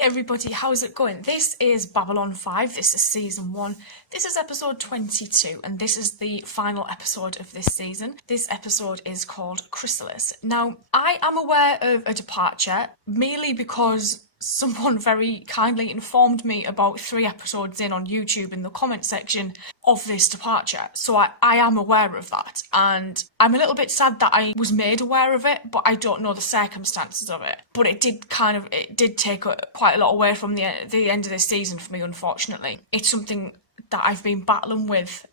everybody, how's it going? This is Babylon 5, this is season 1, this is episode 22, and this is the final episode of this season. This episode is called Chrysalis. Now, I am aware of a departure, merely because someone very kindly informed me about 3 episodes in on YouTube in the comment section of this departure. So I am aware of that, and I'm a little bit sad that I was made aware of it, but I don't know the circumstances of it. But it did take quite a lot away from the end of this season for me, unfortunately. It's something that I've been battling with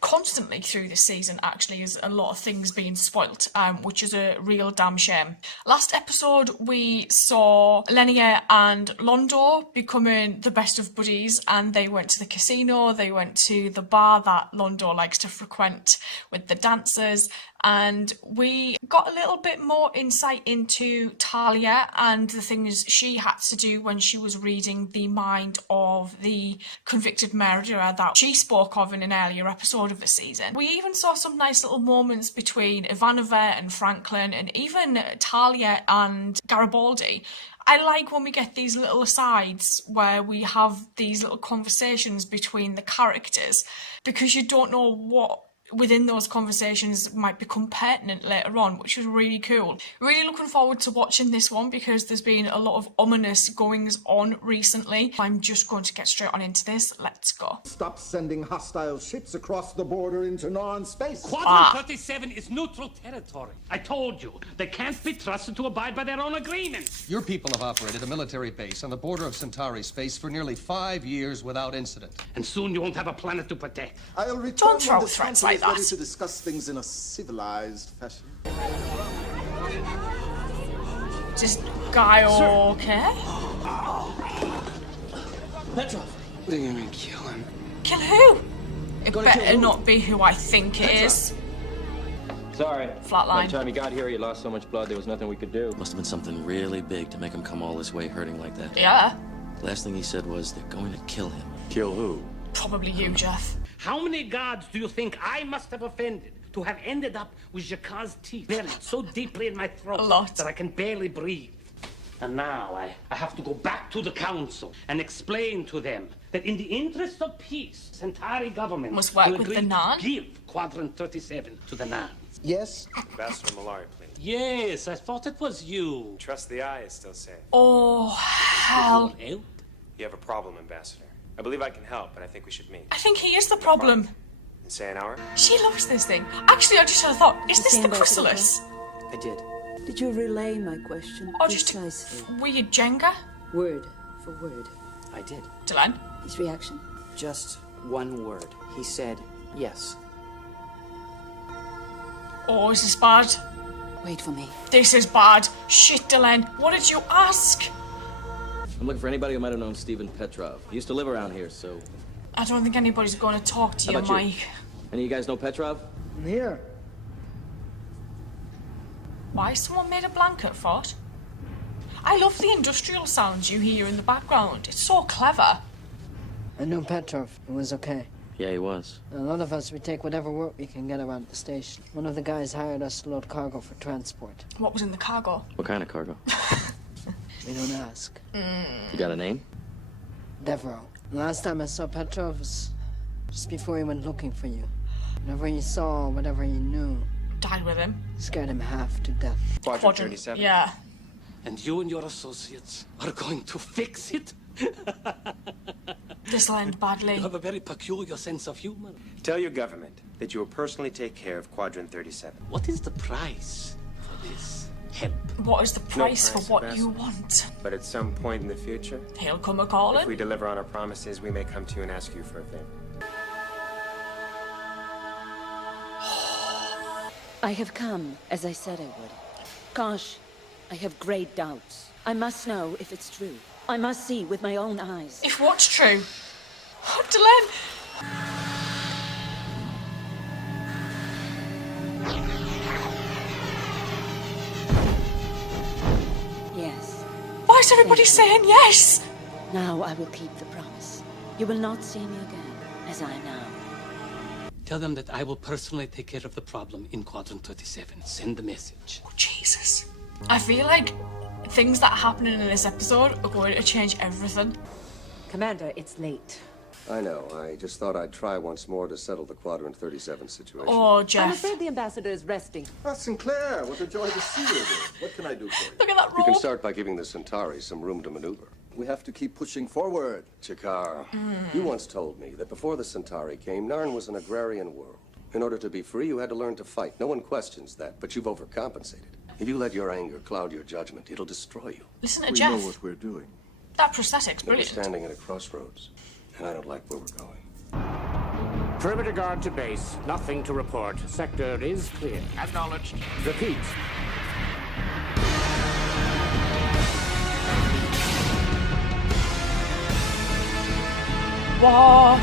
constantly through this season, actually, is a lot of things being spoilt, which is a real damn shame. Last episode, we saw Lenia and Londo becoming the best of buddies, and they went to the casino, they went to the bar that Londo likes to frequent with the dancers, and we got a little bit more insight into Talia and the things she had to do when she was reading the mind of the convicted murderer that she spoke of in an earlier episode of the season. We even saw some nice little moments between Ivanova and Franklin, and even Talia and Garibaldi. I like when we get these little asides where we have these little conversations between the characters, because you don't know what within those conversations might become pertinent later on, which was really cool. Really looking forward to watching this one because there's been a lot of ominous goings on recently. I'm just going to get straight on into this. Let's go. Stop sending hostile ships across the border into non-space. Quadrant 37 is neutral territory. I told you, they can't be trusted to abide by their own agreements. Your people have operated a military base on the border of Centauri space for nearly 5 years without incident. And soon you won't have a planet to protect. I'll return Don't throw when the threats council like is ready that. to discuss things in a civilized fashion. Is this guy okay? Petrov! What are you gonna kill him? Kill who? It Gonna better kill who? not be who I think it is. Sorry. By the Flatline. time he got here, he lost so much blood, there was nothing we could do. Must have been something really big to make him come all this way hurting like that. Yeah, Last thing he said was they're going to kill him. Kill who? probably you, Jeff. How many gods do you think I must have offended to have ended up with Jacquard's teeth buried so deeply in my throat A lot. that I can barely breathe? And now I have to go back to the council and explain to them that in the interest of peace, Centauri government Must work will with agree the Nan? to give Quadrant 37 to the Nan. Yes? Ambassador Malari, please. Yes, I thought it was you. Trust the eye is still safe. Oh, hell. Help? You have a problem, Ambassador. I believe I can help, but I think we should meet. I think he is the problem. In, say, an hour? She loves this thing. Actually, I just had a thought. Is this the Came back to the Chrysalis? I did. Did you relay my question Or just precisely, weird Jenga? word for word? I did. Delenn? His reaction? Just one word. He said yes. Oh, is this bad? Wait for me. This is bad. Shit, Delenn. What did you ask? I'm looking for anybody who might have known Stephen Petrov. He used to live around here, so... I don't think anybody's going to talk to How you, about you? Mike. Any of you guys know Petrov? Here. Why someone made a blanket fort? I love the industrial sounds you hear in the background. It's so clever. I know Petrov. It was okay. Yeah, he was. A lot of us, we take whatever work we can get around the station. One of the guys hired us to load cargo for transport. What was in the cargo? What kind of cargo? We don't ask. You got a name? Devereaux. The last time I saw Petrov was just before he went looking for you. Whatever he saw, whatever he knew, Died with him. scared him half to death. Quadrant 37. Yeah. And you and your associates are going to fix it? This'll end badly. You have a very peculiar sense of humor. Tell your government that you will personally take care of Quadrant 37. What is the price for this help? What is the price for price, what Ambassador. you want? But at some point in the future, He'll come a if we calling. deliver on our promises, we may come to you and ask you for a favor. I have come, as I said I would. Gosh, I have great doubts. I must know if it's true. I must see with my own eyes. If what's true? Oh, Delenn! Yes. Why is everybody saying yes? Now I will keep the promise. You will not see me again, as I am now. Tell them that I will personally take care of the problem in Quadrant 37. Send the message. Oh, Jesus. I feel like things that are happening in this episode are going to change everything. Commander, it's late. I know. I just thought I'd try once more to settle the Quadrant 37 situation. Oh, I'm Jeff. afraid the ambassador is resting. Ah, Sinclair, what a joy to see you again. What can I do for you? Look at that You roll. can start by giving the Centauri some room to maneuver. We have to keep pushing forward. Chikar, you once told me that before the Centauri came, Narn was an agrarian world. In order to be free, you had to learn to fight. No one questions that, but you've overcompensated. If you let your anger cloud your judgment, it'll destroy you. Listen to We Jeff. know what we're doing. That prosthetic's We're brilliant. standing at a crossroads, and I don't like where we're going. Perimeter guard to base. Nothing to report. Sector is clear. Acknowledged. Repeat. What?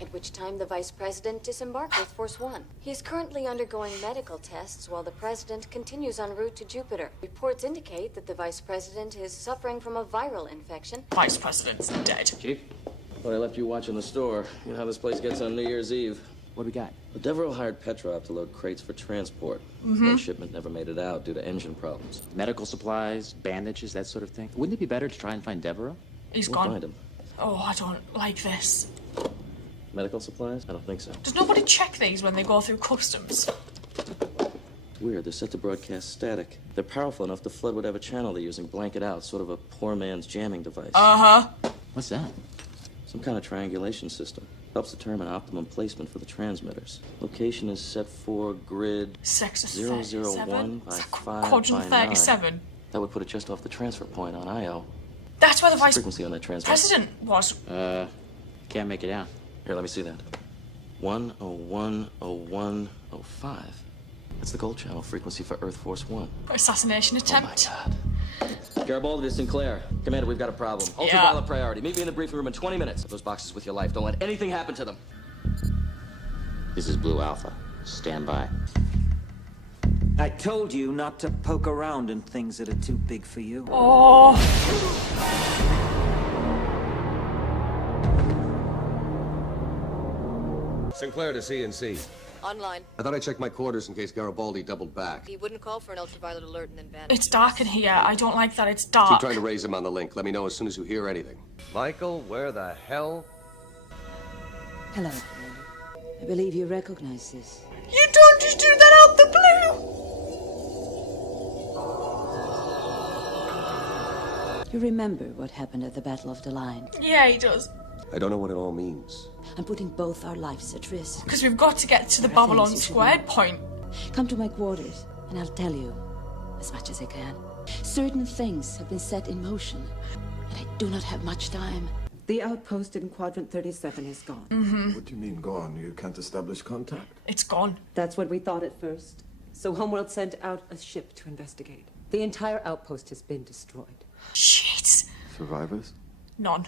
At which time the Vice President disembarked with Force One. He is currently undergoing medical tests while the President continues en route to Jupiter. Reports indicate that the Vice President is suffering from a viral infection. Vice President's dead. Chief? Thought I left you watching the store. You know how this place gets on New Year's Eve. What do we got? Well, Devereaux hired Petrov to load crates for transport. One shipment never made it out due to engine problems. Medical supplies, bandages, that sort of thing. Wouldn't it be better to try and find Devereaux? He's We'll gone. find him. Oh, I don't like this. Medical supplies? I don't think so. Does nobody check these when they go through customs? Weird, they're set to broadcast static. They're powerful enough to flood whatever channel they're using, blank it out, sort of a poor man's jamming device. Uh-huh. What's that? Some kind of triangulation system. Helps determine optimum placement for the transmitters. Location is set for grid Sector 001 37? by Is that 5 Quadrant by 37? That would put it just off the transfer point on IO. That's where the Vice Frequency on that transmitter. President was. Can't make it out. Here, let me see that. 1010105. That's the gold channel frequency for Earth Force One. Assassination attempt. Oh my God. Garibaldi to Sinclair. Commander, we've got a problem. Ultraviolet priority. Meet me in the briefing room in 20 minutes. Those boxes with your life. Don't let anything happen to them. This is Blue Alpha. Stand by. I told you not to poke around in things that are too big for you. Oh. Sinclair to CNC. Online. I thought I checked my quarters in case Garibaldi doubled back. He wouldn't call for an ultraviolet alert and then vanish. It's dark in here. I don't like that it's Keep dark. trying to raise him on the link. Let me know as soon as you hear anything. Michael, where the hell? Hello. I believe you recognize this. You don't just do that out the blue! You remember what happened at the Battle of Delenn? Yeah, he does. I don't know what it all means. I'm putting both our lives at risk. Because we've got to get to the There are Babylon things you should Squared know. point. Come to my quarters, and I'll tell you as much as I can. Certain things have been set in motion, and I do not have much time. The outpost in Quadrant 37 is gone. What do you mean gone? You can't establish contact? It's gone. That's what we thought at first. So Homeworld sent out a ship to investigate. The entire outpost has been destroyed. Shit. Survivors? None.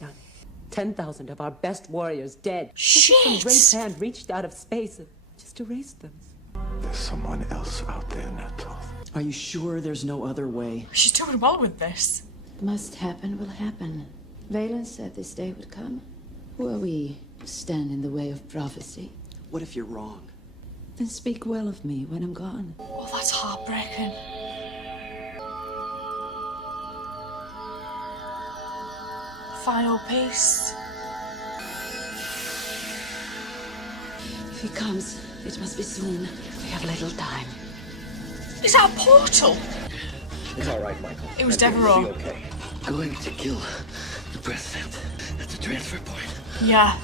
None. 10,000 of our best warriors dead. Shit. Some great hand reached out of space and just erased them. There's someone else out there, Neto. Are you sure there's no other way? She's doing well with this. Must happen will happen. Valen said this day would come. Who are we to stand in the way of prophecy? What if you're wrong? Then speak well of me when I'm gone. Oh, that's heartbreaking. Final piece. If he comes, it must be soon. We have little time. Is that a portal? It's all right, Michael. It was I think Devereaux. we'll be okay. Going to kill the president at the transfer point. Yeah.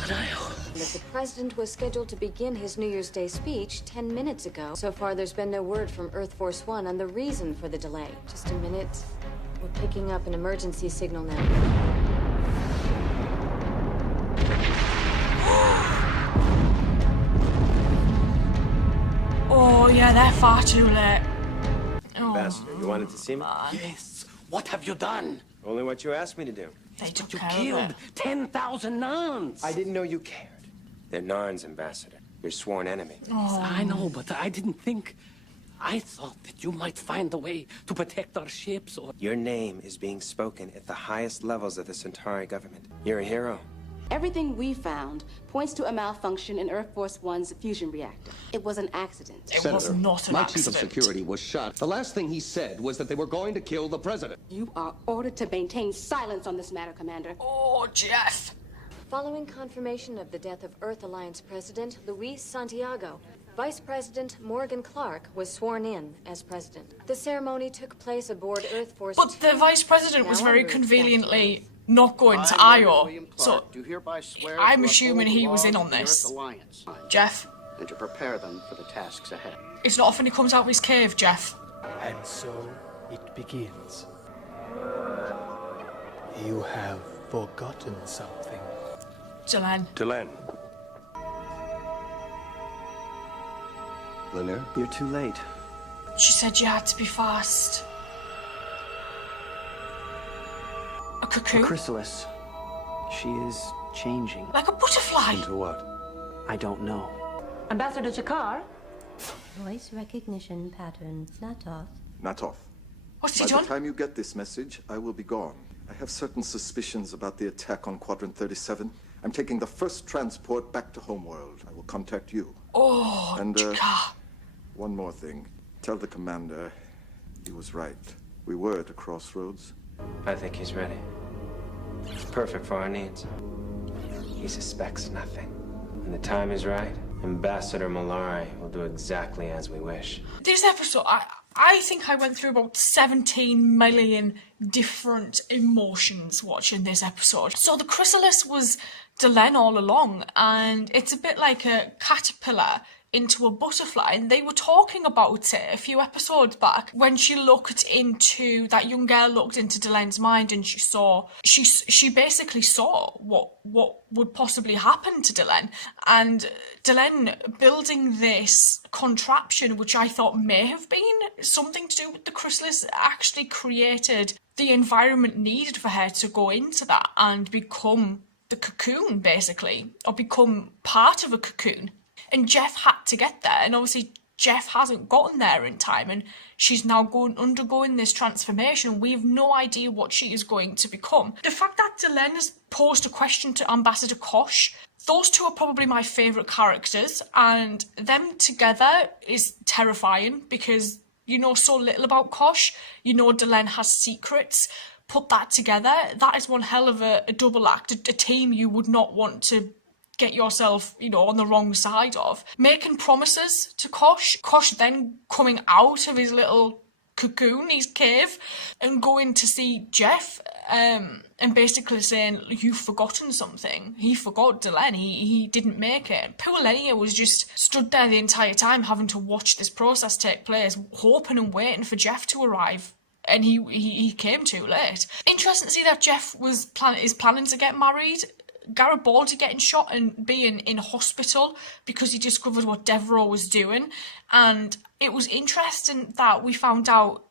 The President was scheduled to begin his New Year's Day speech 10 minutes ago. So far, there's been no word from Earth Force One on the reason for the delay. Just a minute. We're picking up an emergency signal now. Oh, yeah, they're far too late. Oh, Ambassador, you wanted to see me? Yes. What have you done? Only what you asked me to do. they took You care killed of it. 10,000 nuns. I didn't know you cared. They're Narn's ambassador. Your sworn enemy. I know, but I didn't think. I thought that you might find a way to protect our ships or. Your name is being spoken at the highest levels of the Centauri government. You're a hero. Everything we found points to a malfunction in Earth Force One's fusion reactor. It was an accident. It was not an my accident. chief of security was shot. The last thing he said was that they were going to kill the president. You are ordered to maintain silence on this matter, Commander. Oh, Jeff. Following confirmation of the death of Earth Alliance President Luis Santiago, Vice President Morgan Clark was sworn in as president. The ceremony took place aboard Earth Force But 2, the Vice President was now very en route conveniently back not going to I, IO, William so Clark, do hereby swear I'm to assuming uphold he the was in laws on of the this. Earth Alliance, Jeff. and to prepare them for the tasks ahead. It's not often he comes out of his cave, Jeff. And so it begins. You have forgotten something. Delenn. Delenn. Lanier? You're too late. She said you had to be fast. A cocoon? A chrysalis. She is changing. Like a butterfly. Into what? I don't know. Ambassador Jakar? Voice recognition pattern not off. Not off. What's he By done? the time you get this message, I will be gone. I have certain suspicions about the attack on Quadrant 37. I'm taking the first transport back to Homeworld. I will contact you. Oh, and Jakar. one more thing. Tell the commander he was right. We were at a crossroads. I think he's ready. It's perfect for our needs. He suspects nothing. When the time is right, Ambassador Malari will do exactly as we wish. This episode, I think I went through about 17 million different emotions watching this episode. So the Chrysalis was Delenn all along, and it's a bit like a caterpillar into a butterfly, and they were talking about it a few episodes back when she looked into, that young girl looked into Delenn's mind, and she basically saw what would possibly happen to Delenn, and Delenn building this contraption, which I thought may have been something to do with the Chrysalis, actually created the environment needed for her to go into that and become the cocoon, basically, or become part of a cocoon. And Jeff had to get there, and obviously Jeff hasn't gotten there in time, and she's now undergoing this transformation. We have no idea what she is going to become. The fact that Delenn has posed a question to Ambassador Kosh, those two are probably my favourite characters, and them together is terrifying because you know so little about Kosh. You know Delenn has secrets. Put that together, that is one hell of a double act, a team you would not want to get yourself, on the wrong side of. Making promises to Kosh then coming out of his little cocoon, his cave, and going to see Jeff, and basically saying, you've forgotten something. He forgot Delenn, he didn't make it. Poor Lenia was just stood there the entire time having to watch this process take place, hoping and waiting for Jeff to arrive. And he came too late. Interesting to see that Jeff is planning to get married. Garibaldi getting shot and being in hospital because he discovered what Devereaux was doing, and it was interesting that we found out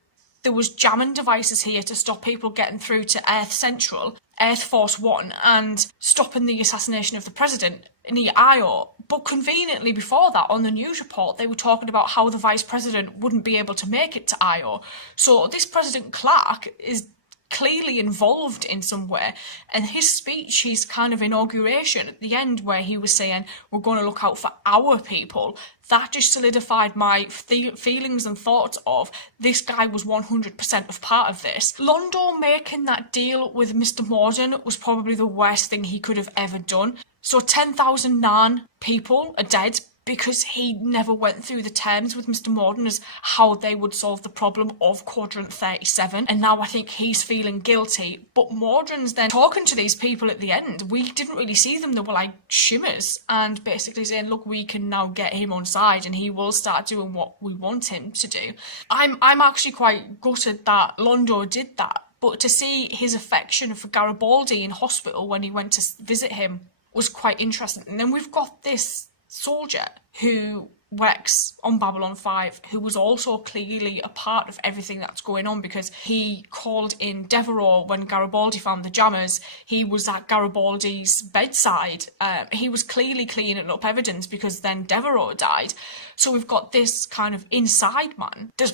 there was jamming devices here to stop people getting through to Earth Central, Earth Force 1, and stopping the assassination of the president near Io. But conveniently before that, on the news report, they were talking about how the vice president wouldn't be able to make it to Io. So this President Clark is clearly involved in some way, and his speech, his kind of inauguration at the end where he was saying we're going to look out for our people, that just solidified my feelings and thoughts of this guy was 100% of part of this. Londo making that deal with Mr. Morden was probably the worst thing he could have ever done. So 10,000 Narn people are dead because he never went through the terms with Mr. Morden as how they would solve the problem of Quadrant 37. And now I think he's feeling guilty. But Mordren's then talking to these people at the end. We didn't really see them. They were like shimmers. And basically saying, look, we can now get him on side and he will start doing what we want him to do. I'm actually quite gutted that Londo did that. But to see his affection for Garibaldi in hospital when he went to visit him was quite interesting. And then we've got this soldier who works on Babylon 5, who was also clearly a part of everything that's going on because he called in Devereaux when Garibaldi found the jammers. He was at Garibaldi's bedside. He was clearly cleaning up evidence because then Devereaux died. So we've got this kind of inside man. There's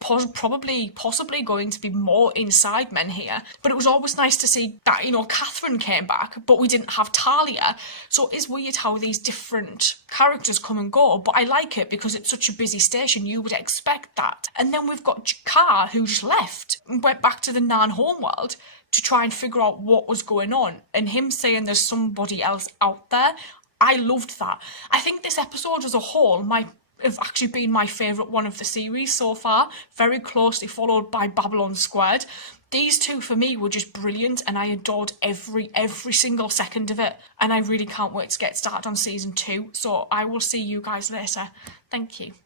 possibly going to be more inside men here. But it was always nice to see that, you know, Catherine came back, but we didn't have Talia. So it is weird how these different characters come and go, but I like it because it's such a busy station, you would expect that. And then we've got Jakar, who just left and went back to the Narn homeworld to try and figure out what was going on, and him saying there's somebody else out there. I loved that. I think this episode as a whole might have actually been my favourite one of the series so far, very closely followed by Babylon Squared. These two for me were just brilliant, and I adored every single second of it, and I really can't wait to get started on season 2, so I will see you guys later. Thank you.